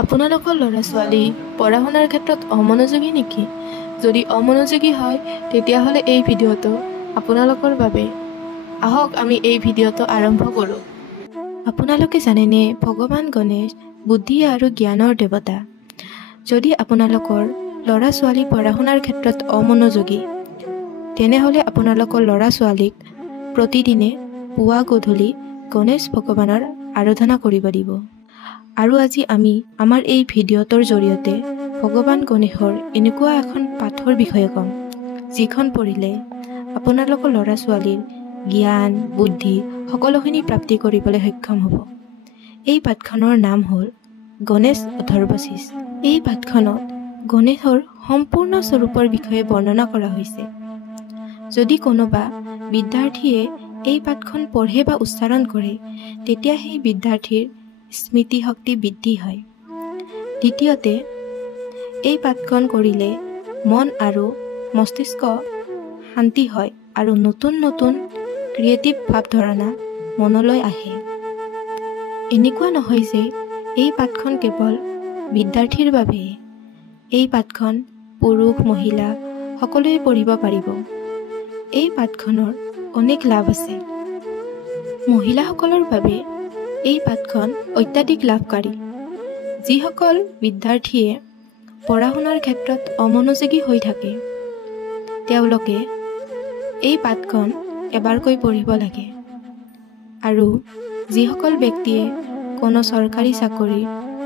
আপোনালোকৰ ল'ৰা ছোৱালী পঢ়া শুনাৰ ক্ষেত্ৰত অমনোযোগী নেকি? যদি অমনোযোগী হয় তেতিয়াহ'লে এই ভিডিঅ'টো আপোনালোকৰ বাবে। আহক আমি এই ভিডিঅ'টো আৰম্ভ কৰোঁ। আপোনালোকে জানেনে ভগৱান গণেশ বুদ্ধি আৰু জ্ঞানৰ দেৱতা। যদি আপোনালোকৰ ল'ৰা ছোৱালী পঢ়া শুনাৰ ক্ষেত্ৰত অমনোযোগী তেনেহ'লে আপোনালোকৰ ল'ৰা ছোৱালীক প্ৰতিদিনে পুৱা গধূলি গণেশ ভগৱানৰ আৰাধনা কৰিব দিব। আৰু আজি আমি আমাৰ এই ভিডিঅ'টোৰ জৰিয়তে ভগৱান গণেশৰ এনেকুৱা এখন পাঠৰ বিষয়ে ক'ম, যিখন পঢ়িলে আপোনালোকৰ ল'ৰা ছোৱালীৰ জ্ঞান বুদ্ধি সকলোখিনি প্ৰাপ্তি কৰিবলৈ সক্ষম হ'ব। এই পাঠখনৰ নাম হ'ল গণেশ অথৰ্বশীষ। এই পাঠখনত গণেশৰ সম্পূৰ্ণ স্বৰূপৰ বিষয়ে বৰ্ণনা কৰা হৈছে। যদি কোনোবা বিদ্যাৰ্থীয়ে এই পাঠখন পঢ়ে বা উচ্চাৰণ কৰে তেতিয়া সেই বিদ্যাৰ্থীৰ স্মৃতি শক্তি বৃদ্ধি হয়। দ্বিতীয়তে, এই পাঠখন কৰিলে মন আৰু মস্তিষ্ক শান্তি হয় আৰু নতুন নতুন ক্ৰিয়েটিভ ভাৱধাৰণা মনলৈ আহে। এনেকুৱা নহয় যে এই পাঠখন কেৱল বিদ্যাৰ্থীৰ বাবে। এই পাঠখন পুৰুষ মহিলা সকলোৱে পঢ়িব পাৰিব। এই পাঠখনৰ অনেক লাভ আছে। মহিলাসকলৰ বাবে এই পাঠখন অত্যাধিক লাভকাৰী। যিসকল বিদ্যাৰ্থীয়ে পঢ়া শুনাৰ ক্ষেত্ৰত অমনোযোগী হৈ থাকে তেওঁলোকে এই পাঠখন এবাৰকৈ পঢ়িব লাগে। আৰু যিসকল ব্যক্তিয়ে কোনো চৰকাৰী চাকৰিৰ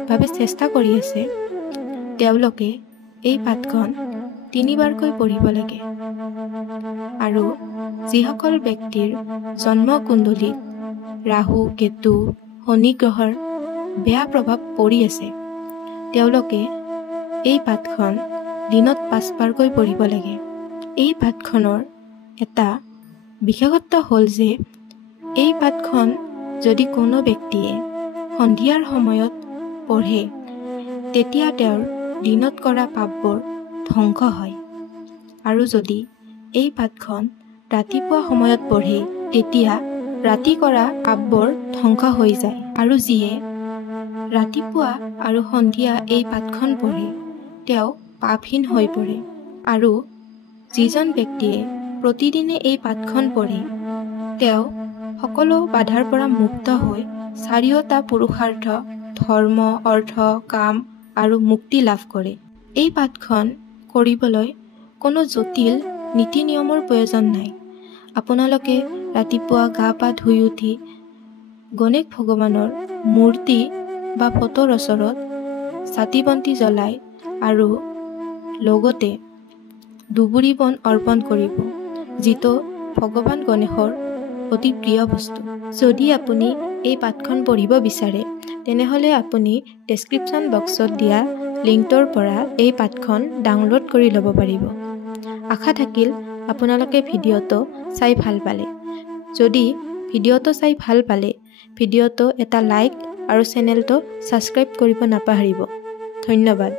বাবে চেষ্টা কৰি আছে তেওঁলোকে এই পাঠখন 3বাৰকৈ পঢ়িব লাগে। আৰু যিসকল ব্যক্তিৰ জন্ম কুণ্ডলীত ৰাহু কেতু শনি গ্ৰহৰ বেয়া প্ৰভাৱ পৰি আছে তেওঁলোকে এই পাঠখন দিনত 5বাৰকৈ পঢ়িব লাগে। এই পাঠখনৰ এটা বিশেষত্ব হ'ল যে এই পাঠখন যদি কোনো ব্যক্তিয়ে সন্ধিয়াৰ সময়ত পঢ়ে তেতিয়া তেওঁৰ দিনত কৰা পাপবোৰ ধ্বংস হয়। আৰু যদি এই পাঠখন ৰাতিপুৱা সময়ত পঢ়ে তেতিয়া ৰাতি কৰা পাপবোৰ ধ্বংস হৈ যায়। আৰু যিয়ে ৰাতিপুৱা আৰু সন্ধিয়া এই পাঠখন পঢ়ে তেওঁ পাপহীন হৈ পৰে। আৰু যিজন ব্যক্তিয়ে প্ৰতিদিনে এই পাঠখন পঢ়ে তেওঁ সকলো বাধাৰ পৰা মুক্ত হৈ চাৰিওটা পুৰুষাৰ্থ ধৰ্ম অৰ্থ কাম আৰু মুক্তি লাভ কৰে। এই পাঠখন কৰিবলৈ কোনো জটিল নীতি নিয়মৰ প্ৰয়োজন নাই। আপোনালোকে ৰাতিপুৱা গা পা ধুই উঠি গণেশ ভগৱানৰ মূৰ্তি বা ফটোৰ ওচৰত চাকি বন্তি জ্বলাই আৰু লগতে দুবৰি বন অৰ্পণ কৰিব, যিটো ভগৱান গণেশৰ অতি প্ৰিয় বস্তু। যদি আপুনি এই পাঠখন পঢ়িব বিচাৰে তেনেহ'লে আপুনি ডেছক্ৰিপশ্যন বক্সত দিয়া লিংকটোৰ পৰা এই পাঠখন ডাউনলোড কৰি ল'ব পাৰিব। আশা থাকিল আপোনালোকে ভিডিঅ'টো চাই ভাল পালে। যদি ভিডিঅ'টো চাই ভাল পালে ভিডিঅ'টো এটা লাইক আৰু চেনেলটো ছাবস্ক্ৰাইব কৰিব নাপাহৰিব। ধন্যবাদ।